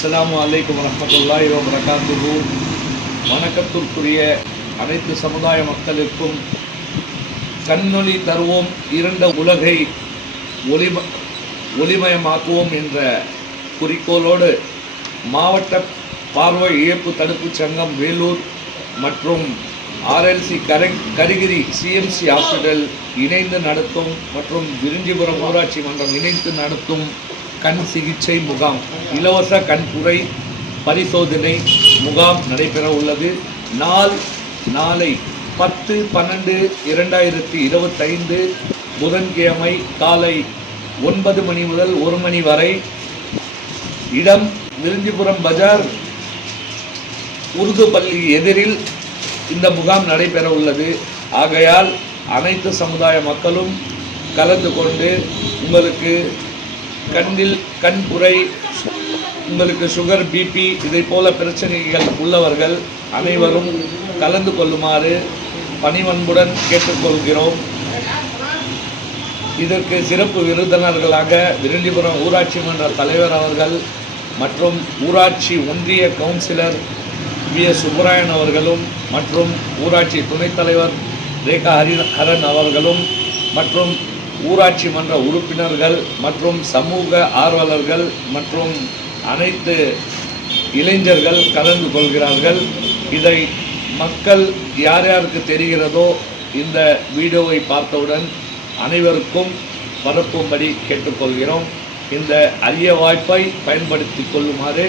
அஸ்ஸலாமு அலைக்கும் வரஹ்மத்துல்லாஹி வரகாத்துகு வணக்கத்திற்குரிய அனைத்து சமுதாய மக்களுக்கும் கண்ணொளி தருவோம். இரண்ட உலகை ஒளிம ஒளிமயமாக்குவோம் என்ற குறிக்கோளோடு மாவட்ட பார்வை இழப்பு தடுப்புச் சங்கம் வேலூர் மற்றும் ஆர்எல்சி கரை கரிகிரி சிஎம்சி ஹாஸ்பிட்டல் இணைந்து நடத்தும் மற்றும் விருஞ்சிபுரம் ஊராட்சி மன்றம் இணைந்து நடத்தும் கண் சிகிச்சை முகாம் இலவச கண்புரை பரிசோதனை முகாம் நடைபெற உள்ளது. நாள் நாளை பத்து பன்னெண்டு இரண்டாயிரத்தி இருபத்தைந்து புதன்கிழமை காலை ஒன்பது மணி முதல் ஒரு மணி வரை இடம் விருஞ்சிபுரம் பஜார் உருது பள்ளி எதிரில் இந்த முகாம் நடைபெற உள்ளது. ஆகையால் அனைத்து சமுதாய மக்களும் கலந்து கொண்டு உங்களுக்கு கண்ணில் கண்புரை உங்களுக்கு சுகர் பிபி இதை போல பிரச்சனைகள் உள்ளவர்கள் அனைவரும் கலந்து கொள்ளுமாறு பணிவன்புடன் கேட்டுக்கொள்கிறோம். இதற்கு சிறப்பு விருந்தினர்களாக விருந்திபுரம் ஊராட்சி மன்ற தலைவர் அவர்கள் மற்றும் ஊராட்சி ஒன்றிய கவுன்சிலர் வி. எஸ். சுப்பராயன் அவர்களும் மற்றும் ஊராட்சி துணைத் தலைவர் ரேகா ஹரி ஹரன் அவர்களும் மற்றும் ஊராட்சி மன்ற உறுப்பினர்கள் மற்றும் சமூக ஆர்வலர்கள் மற்றும் அனைத்து இளைஞர்கள் கலந்து கொள்கிறார்கள். இதை மக்கள் யார் யாருக்கு தெரிகிறதோ இந்த வீடியோவை பார்த்தவுடன் அனைவருக்கும் பரப்பும்படி கேட்டுக்கொள்கிறோம். இந்த அரிய வாய்ப்பை பயன்படுத்தி கொள்ளுமாறு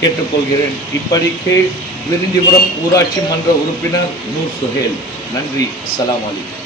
கேட்டுக்கொள்கிறேன். இப்படிக்கு விருந்திபுரம் ஊராட்சி மன்ற உறுப்பினர் நூர் சுஹேல். நன்றி. அஸ்ஸலாமு அலிகம்